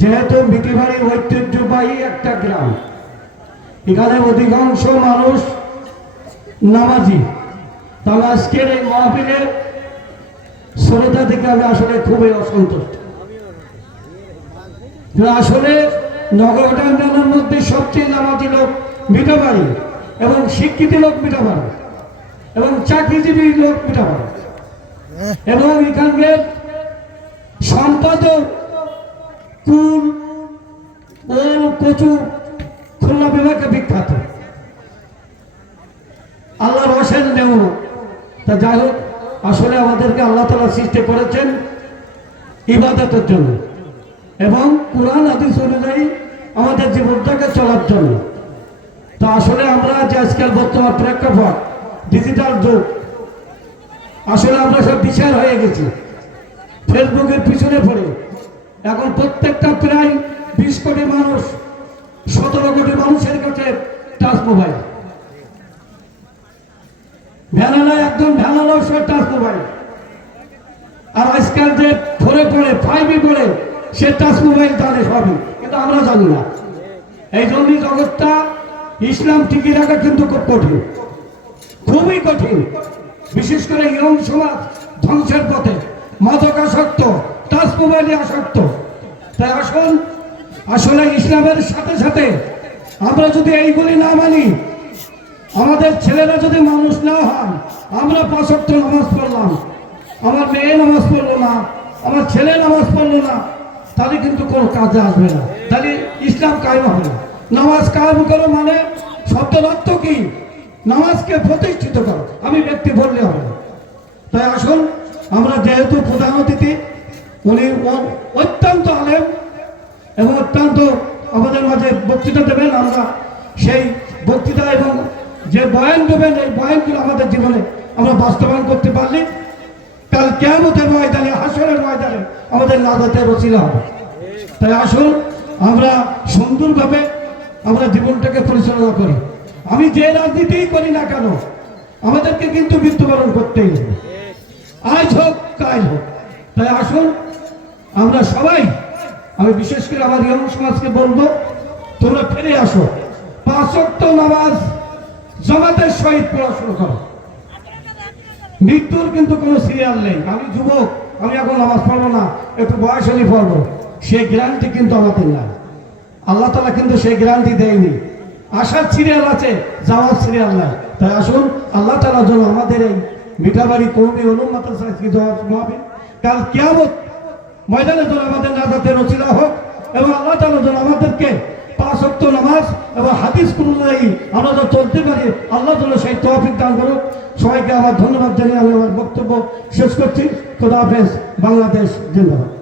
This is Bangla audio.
যেহেতু মিটিবাড়ি ঐতিহ্যবাহী একটা গ্রাম, এখানে অধিকাংশ মানুষ নামাজি। তাহলে আজকের এই মাহফিলের শ্রোতা থেকে আমি আসলে খুবই অসন্তুষ্ট। আসলে নগরকান্ডানের মধ্যে সবচেয়ে নামাজি লোক মিঠাবাড়ি এবং শিক্ষিত লোক মিঠাবাড়ি এবং চাকরিজীবী লোক মিঠাবাড়ি এবং এখানকার সম্পাদক কুল ওল কচু, খুলনা বিভাগে বিখ্যাত। আল্লাহর অসেন নেও তা যাই হোক, আসলে আমাদেরকে আল্লাহ তালা সৃষ্টি করেছেন ইবাদতের জন্য এবং কোরআন, হাদিস অনুযায়ী আমাদের জীবনটাকে চলার জন্য। তো আসলে আমরা যে আজকাল বর্তমান প্রেক্ষাপট ডিজিটাল যুগ, আসলে আমরা সব বিচার হয়ে গেছি। ফেসবুকের পিছনে পড়ে এখন প্রত্যেকটা প্রায় বিশ কোটি মানুষ, সতেরো কোটি মানুষের কাছে টাচ মোবাইল। ভ্যানালা একদম ভ্যানালা সে টাচ মোবাইল। আর আজকাল যে ফোরে পড়ে ফাইভে পড়ে সে টাচ মোবাইল জানে সবই, কিন্তু আমরা জানি না। এই জন্যই জগৎটা ইসলাম টিকিয়ে রাখা কিন্তু খুব কঠিন। খুবই কঠিন। বিশেষ করে ইয়ং সমাজ ধ্বংসের পথে। টাচ আসক্ত তাই আসুন, আসলে ইসলামের সাথে সাথে আমরা যদি এইগুলি না মানি, আমাদের ছেলেরা যদি মানুষ না হন, আমরা পাঁচক্ত নামাজ পড়লাম। আমার মেয়ে নামাজ পড়ল না, আমার ছেলে নামাজ পড়ল না, তাহলে কিন্তু কোনো কাজে আসবে না। তাহলে ইসলাম কায়েম হবে না। নামাজ কায়েম করো মানে শব্দের অর্থ কি? নামাজকে প্রতিষ্ঠিত করো। আমি ব্যক্তি বললে হবে তাই আসুন, আমরা যেহেতু প্রধান অতিথি উনি অত্যন্ত আলেম এবং অত্যন্ত আমাদের মাঝে বক্তৃতা দেবেন আমরা সেই বক্তৃতা এবং যে বয়ান দেবেন, এই বয়ানগুলো আমাদের জীবনে আমরা বাস্তবায়ন করতে পারলে কাল কেমতের ময়দানে, হাসরের ময়দানে আমাদের নাজাতের রচিলা হবে। তাই আসুন, আমরা সুন্দরভাবে আমরা জীবনটাকে পরিচালনা করি। আমি যে রাজনীতিই করি না কেন, আমাদেরকে কিন্তু মৃত্যুবরণ করতেই হবে। আজ হোক, কাল হোক। তাই আসুন আমরা সবাই, আমি বিশেষ করে আমার ইয়ং সমাজকে বলব, তোমরা ফিরে আসো। পাঁচ ওয়াক্ত নামাজ জমাতের সহিত পড়াশোনা করো। মৃত্যুর কিন্তু কোনো সিরিয়াল নেই। আমি যুবক, আমি এখন নামাজ পড়ব না, একটু বয়স হলে পড়ব। সেই গ্যারান্টি কিন্তু আমাদের নাই। আল্লাহ তালা কিন্তু সেই গ্যারান্টি দেয়নি। আসার সিরিয়াল আছে যাওয়ার সিরিয়াল নাই। তাই আসুন, আল্লাহ তালা যেন আমাদের এই মিঠাবাড়ি কৌমি অনুন্নত কাল কেয়ামত ময়দানে যেন আমাদের নাজাতের রচিলা হোক এবং আল্লাহ তালা যেন আমাদেরকে পাঁচ অক্ত নামাজ এবং হাদিস অনুযায়ী আমরা যেন চলতে পারি, আল্লাহ যেন সেই তহফিক দান করুক। সবাইকে আমার ধন্যবাদ জানিয়ে আমি আমার বক্তব্য শেষ করছি। খোদা হাফেজ, বাংলাদেশ জিন্দাবাদ।